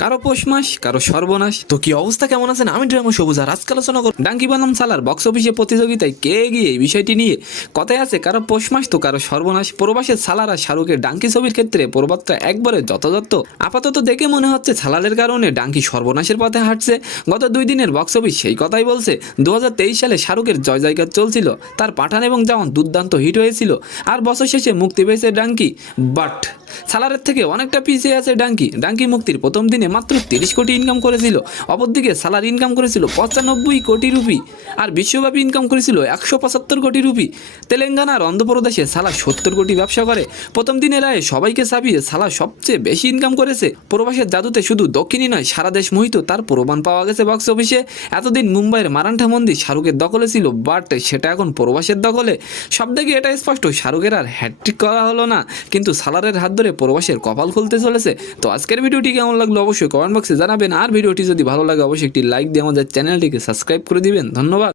কারো পৌষ মাস, কারো সর্বনাশ। তো কি অবস্থা, কেমন আছেন? আমি ড্রামা সবুজ, আর আজকে আলোচনা করব ডাঙ্কি বানাম সালার বক্স অফিসে প্রতিযোগিতায় কে এগিয়ে, এই বিষয়টি নিয়ে। কথায় আছে কারো পৌষ মাস তো কারো সর্বনাশ। প্রবাসের সালার আর শাহরুখের ডাঙ্কি ছবির ক্ষেত্রে প্রবাদটা একবারে যথাযথ। আপাতত দেখে মনে হচ্ছে সালালের কারণে ডাঙ্কি সর্বনাশের পথে হাঁটছে। গত 2 দিনের বক্স অফিস সেই কথাই বলছে। 2023 সালে শাহরুখের জয় জয়কার চলছিল, তার পাঠান এবং জওয়ান দুর্দান্ত হিট হয়েছিল, আর বছর শেষে মুক্তি পেয়েছে ডাঙ্কি। বাট সালারের থেকে অনেকটা পিছিয়ে আছে ডাঙ্কি। ডাঙ্কি মুক্তির প্রথম দিনে মাত্র 30 কোটি ইনকাম করেছিল, অপরদিকে সালার ইনকাম করেছিল 95 কোটি রুপি, আর বিশ্বব্যাপী ইনকাম করেছিল 175 কোটি রুপি। তেলেঙ্গানা আর অন্ধ্রপ্রদেশে সালা 70 কোটি ব্যবসা করে। প্রথম দিনের আয়ে সবাইকে ছাপিয়ে সালা সবচেয়ে বেশি ইনকাম করেছে। প্রবাসের জাদুতে শুধু দক্ষিণই নয়, সারা দেশ মোহিত, তার প্রমাণ পাওয়া গেছে বক্স অফিসে। এতদিন মুম্বাইয়ের মারাঠা মন্দির শাহরুখের দখলে ছিল, বাট সেটা এখন প্রবাসের দখলে। সব থেকে এটা স্পষ্ট, শাহরুখের আর হ্যাট্রিক করা হলো না, কিন্তু সালারের হাত ধরে প্রবাসের কপাল খুলতে চলেছে। তো আজকের ভিডিওটি কেমন লাগলো অবশ্যই কমেন্ট বক্সে জানাবেন, আর ভিডিওটি যদি ভালো লাগে অবশ্যই একটি লাইক দিয়ে আমাদের চ্যানেলটিকে সাবস্ক্রাইব করে দিবেন। ধন্যবাদ।